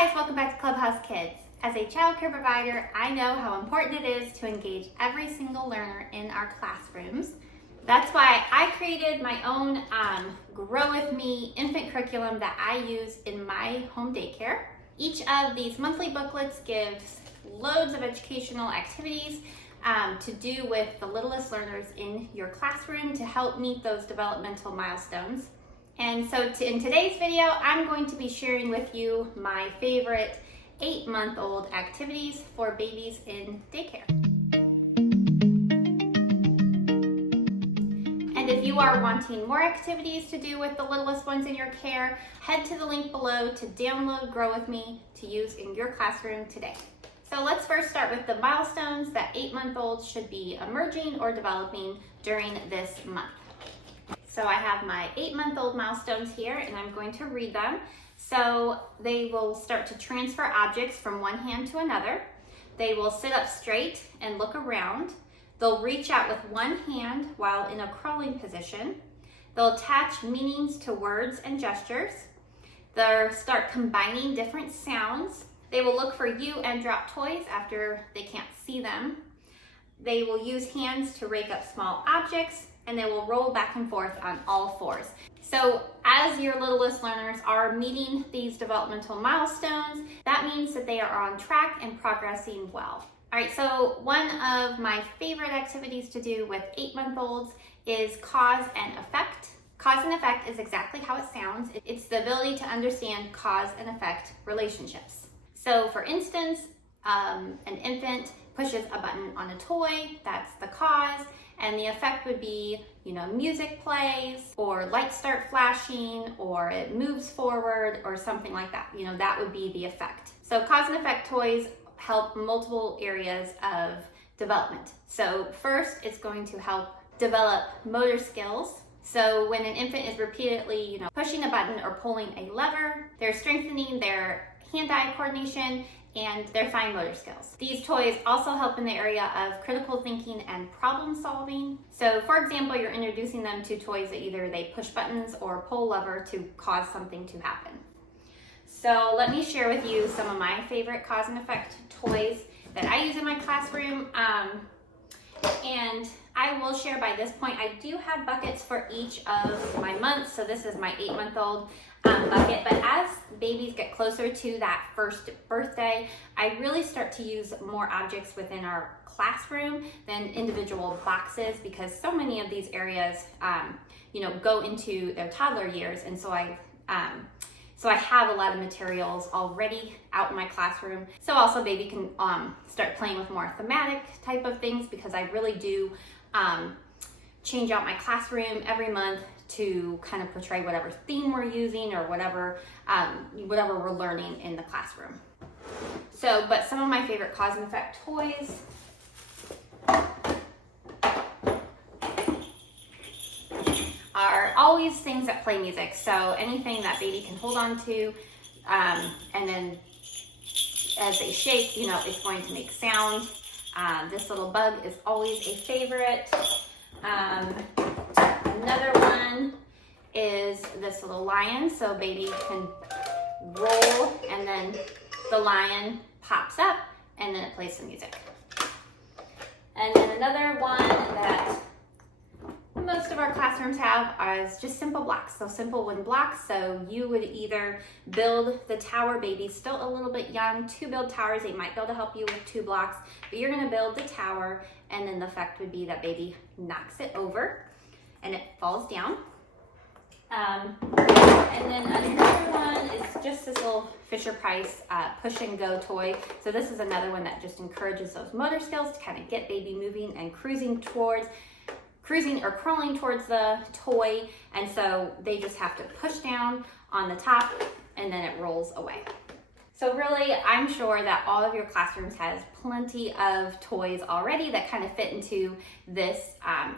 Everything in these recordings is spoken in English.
guys, welcome back to Clubhouse Kids. As a childcare provider, I know how important it is to engage every single learner in our classrooms. That's why I created my own Grow With Me infant curriculum that I use in my home daycare. Each of these monthly booklets gives loads of educational activities to do with the littlest learners in your classroom to help meet those developmental milestones. And so in today's video, I'm going to be sharing with you my favorite 8-month-old activities for babies in daycare. And if you are wanting more activities to do with the littlest ones in your care, head to the link below to download Grow With Me to use in your classroom today. So let's first start with the milestones that 8-month-olds should be emerging or developing during this month. So I have my 8-month-old milestones here and I'm going to read them. So they will start to transfer objects from one hand to another. They will sit up straight and look around. They'll reach out with one hand while in a crawling position. They'll attach meanings to words and gestures. They'll start combining different sounds. They will look for you and drop toys after they can't see them. They will use hands to rake up small objects, and they will roll back and forth on all fours. So as your littlest learners are meeting these developmental milestones, that means that they are on track and progressing well. All right, so one of my favorite activities to do with 8-month-olds is cause and effect. Cause and effect is exactly how it sounds. It's the ability to understand cause and effect relationships. So for instance, an infant pushes a button on a toy, that's the cause, and the effect would be, music plays, or lights start flashing, or it moves forward, or something like that. That would be the effect. So cause and effect toys help multiple areas of development. So first, it's going to help develop motor skills. So when an infant is repeatedly, pushing a button or pulling a lever, they're strengthening their hand-eye coordination and their fine motor skills. These toys also help in the area of critical thinking and problem solving. So for example, you're introducing them to toys that either they push buttons or pull a lever to cause something to happen. So let me share with you some of my favorite cause and effect toys that I use in my classroom. And I will share by this point, I do have buckets for each of my months. So this is my 8-month-old bucket, but as babies get closer to that first birthday, I really start to use more objects within our classroom than individual boxes, because so many of these areas, go into their toddler years. And so I have a lot of materials already out in my classroom. So also baby can start playing with more thematic type of things, because I really do change out my classroom every month to kind of portray whatever theme we're using or whatever we're learning in the classroom. So, but some of my favorite cause and effect toys are always things that play music. So anything that baby can hold on to, and then as they shake, it's going to make sound. This little bug is always a favorite. Another one is this little lion. So baby can roll and then the lion pops up and then it plays some music. And then another one that most of our classrooms have is just simple blocks. So simple wooden blocks. So you would either build the tower, baby's still a little bit young to build towers. They might be able to help you with 2 blocks, but you're gonna build the tower, and then the effect would be that baby knocks it over and it falls down. And then another one is just this little Fisher-Price push and go toy. So this is another one that just encourages those motor skills to kind of get baby moving and cruising or crawling towards the toy. And so they just have to push down on the top and then it rolls away. So really, I'm sure that all of your classrooms has plenty of toys already that kind of fit into this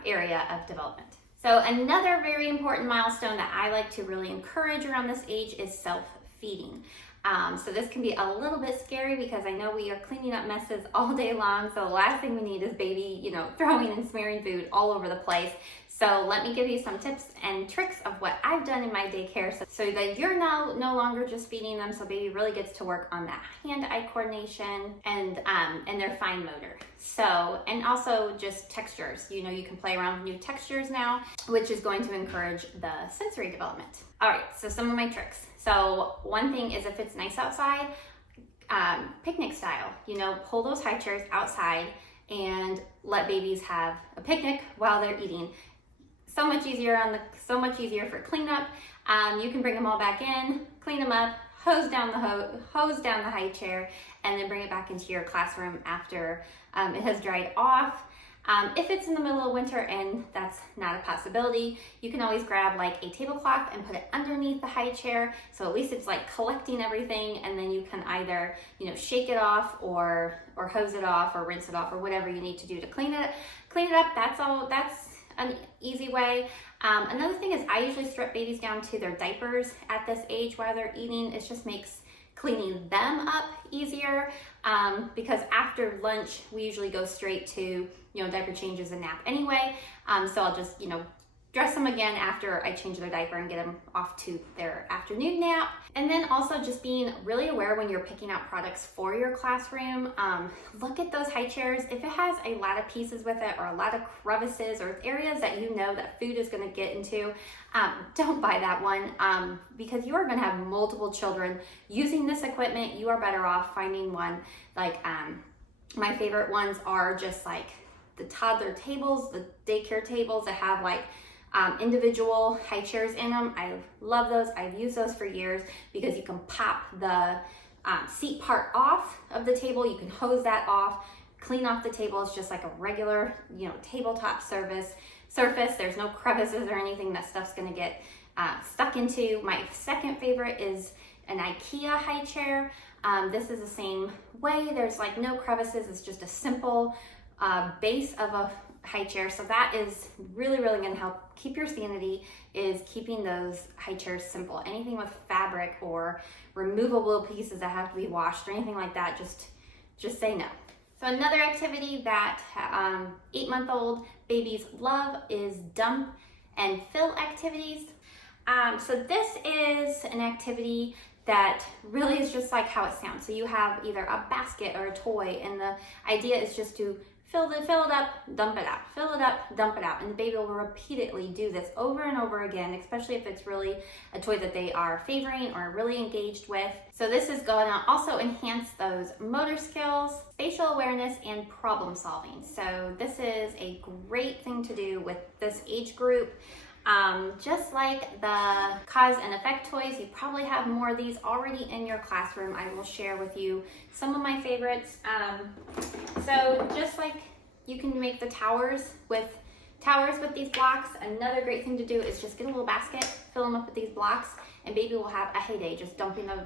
area of development. So another very important milestone that I like to really encourage around this age is self-feeding. So this can be a little bit scary, because I know we are cleaning up messes all day long. So the last thing we need is baby, throwing and smearing food all over the place. So let me give you some tips and tricks of what I've done in my daycare so that you're now no longer just feeding them, so baby really gets to work on that hand-eye coordination and their fine motor. So, and also just textures. You know, you can play around with new textures now, which is going to encourage the sensory development. All right, so some of my tricks. So one thing is if it's nice outside, picnic style, you know, pull those high chairs outside and let babies have a picnic while they're eating. So much easier for cleanup. You can bring them all back in, clean them up, hose down the high chair, and then bring it back into your classroom after it has dried off. If it's in the middle of winter and that's not a possibility, you can always grab like a tablecloth and put it underneath the high chair, so at least it's like collecting everything, and then you can either, you know, shake it off or hose it off or rinse it off or whatever you need to do to clean it up. That's an easy way. Another thing is I usually strip babies down to their diapers at this age while they're eating. It just makes cleaning them up easier, because after lunch we usually go straight to, you know, diaper changes and nap anyway. So I'll just, you know, dress them again after I change their diaper and get them off to their afternoon nap. And then also just being really aware when you're picking out products for your classroom. Look at those high chairs. If it has a lot of pieces with it or a lot of crevices or areas that you know that food is going to get into, don't buy that one, because you are going to have multiple children using this equipment. You are better off finding one like, my favorite ones are just like the toddler tables, the daycare tables that have like individual high chairs in them. I love those. I've used those for years because you can pop the seat part off of the table. You can hose that off, clean off the table. It's just like a regular, you know, tabletop surface. There's no crevices or anything that stuff's gonna get stuck into. My second favorite is an IKEA high chair. This is the same way. There's like no crevices. It's just a simple base of a high chair. So that is really, really going to help keep your sanity, is keeping those high chairs simple. Anything with fabric or removable pieces that have to be washed or anything like that, just say no. So another activity that 8-month-old babies love is dump and fill activities. So this is an activity that really is just like how it sounds. So you have either a basket or a toy, and the idea is just to fill it up, dump it out, fill it up, dump it out. And the baby will repeatedly do this over and over again, especially if it's really a toy that they are favoring or really engaged with. So this is going to also enhance those motor skills, spatial awareness, and problem solving. So this is a great thing to do with this age group. Just like the cause and effect toys, you probably have more of these already in your classroom. I will share with you some of my favorites. So just like you can make the towers with these blocks, another great thing to do is just get a little basket, fill them up with these blocks, and baby will have a heyday just dumping them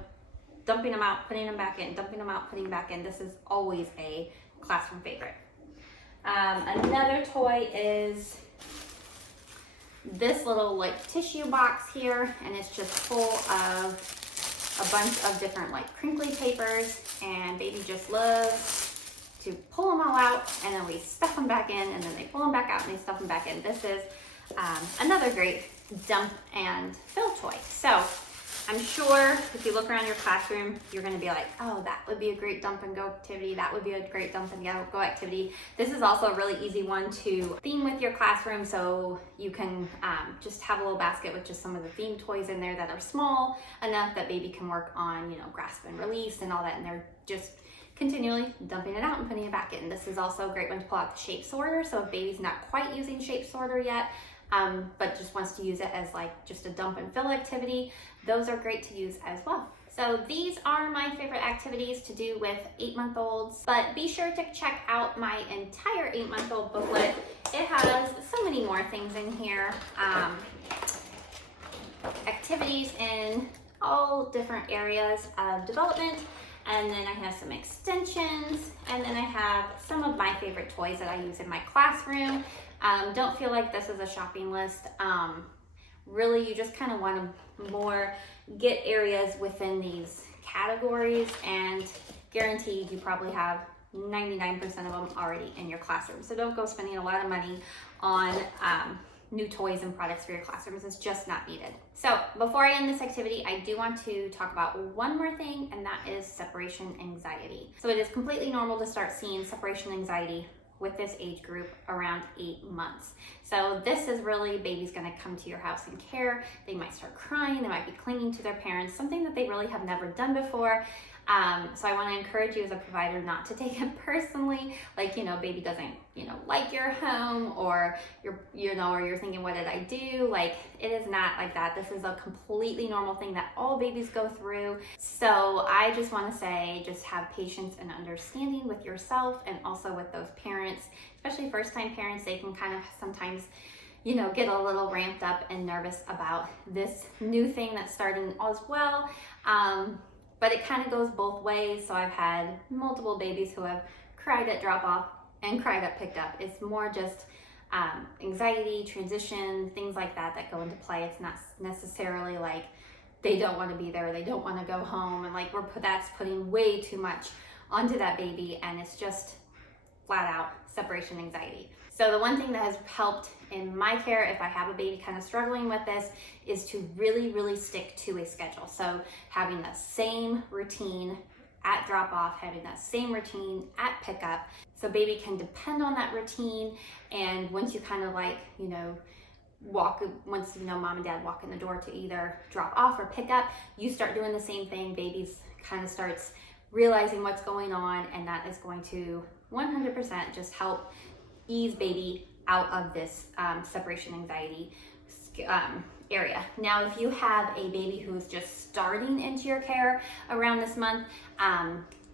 out, putting them back in, dumping them out, putting them back in. This is always a classroom favorite. Another toy is this little like tissue box here, and it's just full of a bunch of different like crinkly papers, and baby just loves to pull them all out, and then we stuff them back in, and then they pull them back out and they stuff them back in. This is another great dump and fill toy. So I'm sure if you look around your classroom, you're going to be like, oh, that would be a great dump and go activity. That would be a great dump and go activity. This is also a really easy one to theme with your classroom. So you can just have a little basket with just some of the theme toys in there that are small enough that baby can work on, you know, grasp and release and all that. And they're just continually dumping it out and putting it back in. This is also a great one to pull out the shape sorter. So if baby's not quite using shape sorter yet, but just wants to use it as like just a dump and fill activity, those are great to use as well. So these are my favorite activities to do with 8-month-olds, but be sure to check out my entire 8-month-old booklet. It has so many more things in here, activities in all different areas of development. And then I have some extensions, and then I have some of my favorite toys that I use in my classroom. Don't feel like this is a shopping list. Really, you just kind of want to more get areas within these categories, and guaranteed you probably have 99% of them already in your classroom. So don't go spending a lot of money on new toys and products for your classrooms. It's just not needed. So before I end this activity, I do want to talk about one more thing, and that is separation anxiety. So it is completely normal to start seeing separation anxiety with this age group around 8 months. So this is really baby's gonna come to your house in care. They might start crying, they might be clinging to their parents, something that they really have never done before. So I want to encourage you as a provider not to take it personally, like, baby doesn't, like your home, or or you're thinking, what did I do? Like, it is not like that. This is a completely normal thing that all babies go through. So I just want to say, just have patience and understanding with yourself and also with those parents, especially first-time parents. They can kind of sometimes get a little ramped up and nervous about this new thing that's starting as well. But it kind of goes both ways. So I've had multiple babies who have cried at drop off and cried at picked up. It's more just anxiety, transition, things like that go into play. It's not necessarily like they don't want to be there, they don't want to go home, and like that's putting way too much onto that baby, and it's just flat out separation anxiety. So the one thing that has helped in my care, if I have a baby kind of struggling with this, is to really, really stick to a schedule. So having the same routine at drop off, having that same routine at pickup, so baby can depend on that routine. And once you kind of once mom and dad walk in the door to either drop off or pick up, you start doing the same thing. Baby's kind of starts realizing what's going on, and that is going to 100% just help ease baby out of this separation anxiety area. Now, if you have a baby who is just starting into your care around this month,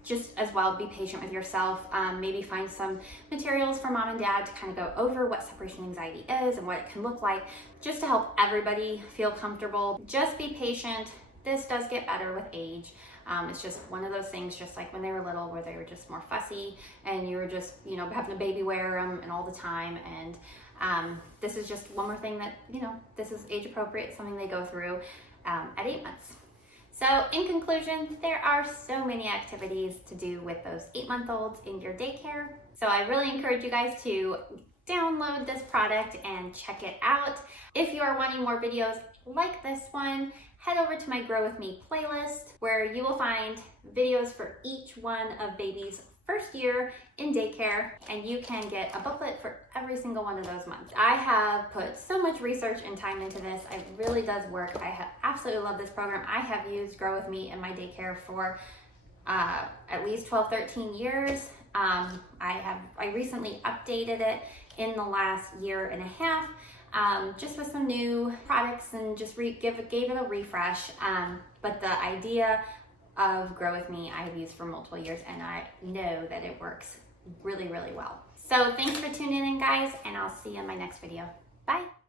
just as well be patient with yourself. Maybe find some materials for mom and dad to kind of go over what separation anxiety is and what it can look like, just to help everybody feel comfortable. Just be patient. This does get better with age. It's just one of those things, just like when they were little, where they were just more fussy and you were just, having a baby wear them and all the time. And this is just one more thing that, this is age appropriate, something they go through at 8 months. So in conclusion, there are so many activities to do with those 8-month-olds in your daycare. So I really encourage you guys to download this product and check it out. If you are wanting more videos like this one, head over to my Grow With Me playlist, where you will find videos for each one of baby's first year in daycare, and you can get a booklet for every single one of those months. I have put so much research and time into this. It really does work. I have absolutely love this program. I have used Grow With Me in my daycare for at least 12, 13 years. I recently updated it in the last year and a half, just with some new products, and just gave it a refresh. But the idea of Grow With Me I have used for multiple years, and I know that it works really, really well. So thanks for tuning in, guys, and I'll see you in my next video. Bye.